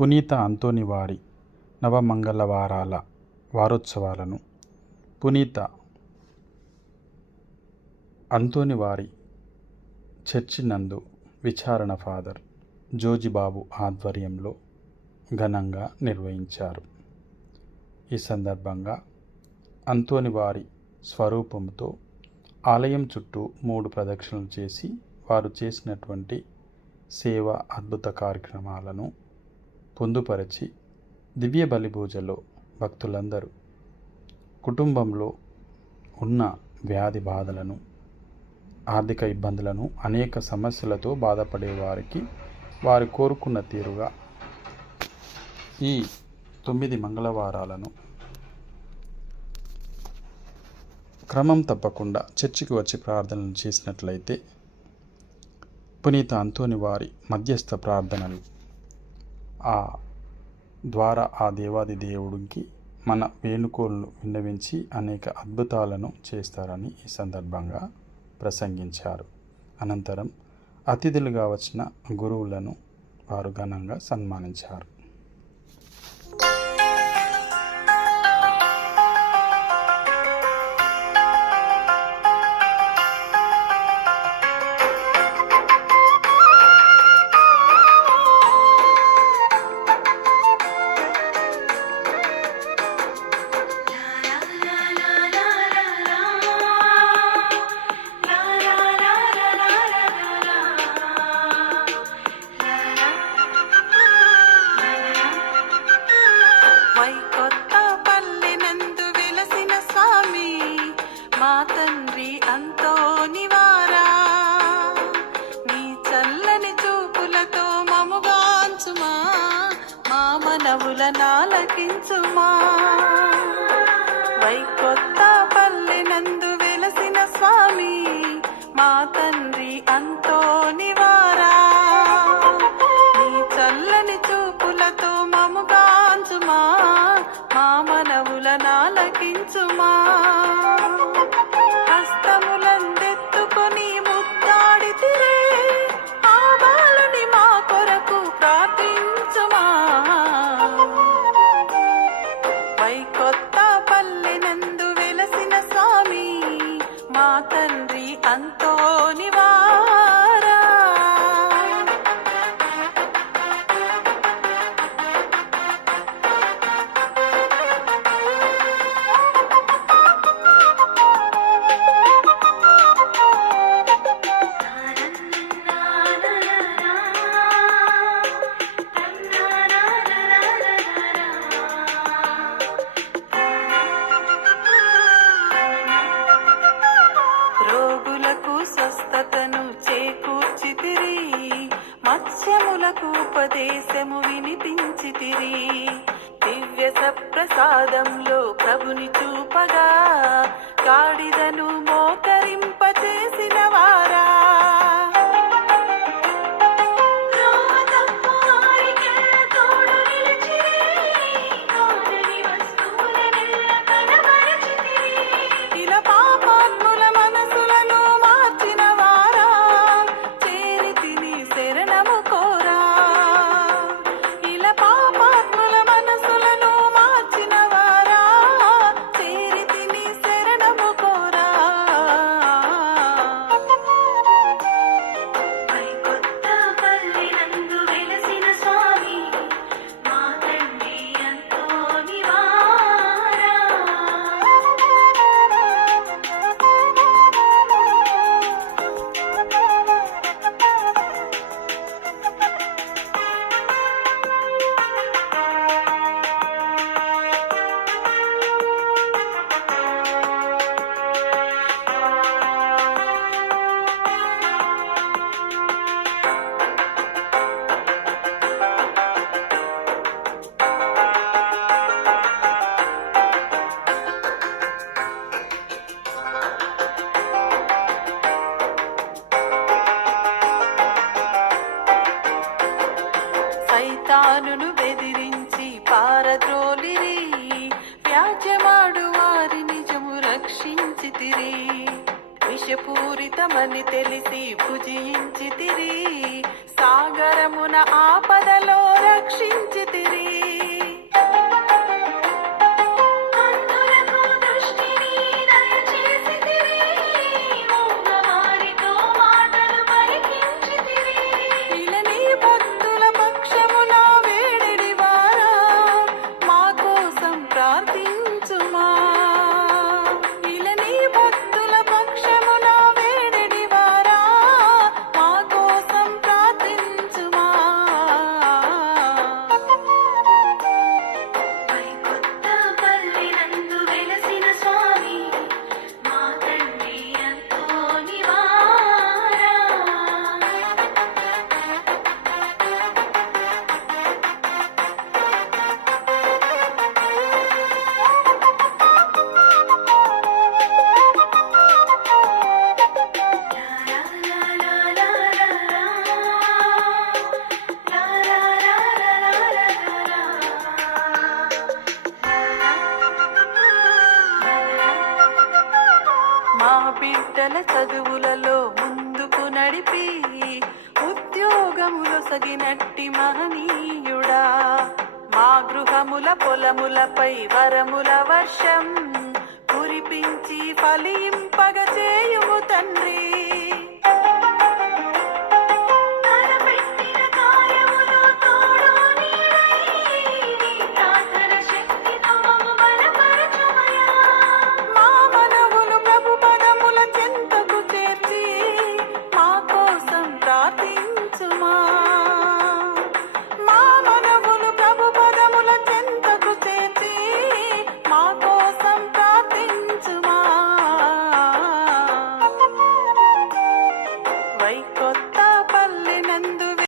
పునీత అంతోని వారి నవమంగళవారాల వారోత్సవాలను. పునీత అంతోని వారి చర్చి నందు విచారణ ఫాదర్ జోజిబాబు ఆధ్వర్యంలో ఘనంగా నిర్వహించారు. ఈ సందర్భంగా అంతోని వారి స్వరూపంతో ఆలయం చుట్టూ మూడు ప్రదక్షిణలు చేసి వారు చేసినటువంటి సేవ అద్భుత కార్యక్రమాలను పొందుపరచి దివ్య బలిపూజలో భక్తులందరూ కుటుంబంలో ఉన్న వ్యాధి బాధలను ఆర్థిక ఇబ్బందులను అనేక సమస్యలతో బాధపడే వారికి వారు కోరుకున్న తీరుగా ఈ తొమ్మిది మంగళవారాలను క్రమం తప్పకుండా చర్చికి వచ్చి ప్రార్థనలు చేసినట్లయితే పునీత అంతోని వారి మధ్యస్థ ప్రార్థనలు ఆ ద్వారా ఆ దేవాది దేవుడికి మన వేణుకోలను విన్నవించి అనేక అద్భుతాలను చేస్తారని ఈ సందర్భంగా ప్రసంగించారు. అనంతరం అతిథులుగా వచ్చిన గురువులను వారు ఘనంగా సన్మానించారు. మనవుల నాలకించుమా? వైకొత్త పల్లెనందు వెలసిన స్వామి మా తండ్రి అంతోని మా తండ్రి అంతోని వినిపించితిరి దివ్య సప్రసాదంలో ప్రభుని చూపగా కాడిదను మోకరింప పారద్రోలిరి వ్యాజ్యమాడు వారి నిజము రక్షించితిరి. విషపూరితమని తెలిసి భుజించితిరి. సాగరమున ఆపదలో రక్షించి మా బిడ్డల చదువులలో ముందుకు నడిపి ఉద్యోగములు సగినట్టి మహనీయుడా. మా గృహముల పొలములపై వరముల వర్షం కురిపించి ఫలింపగ చేయుము తండ్రి.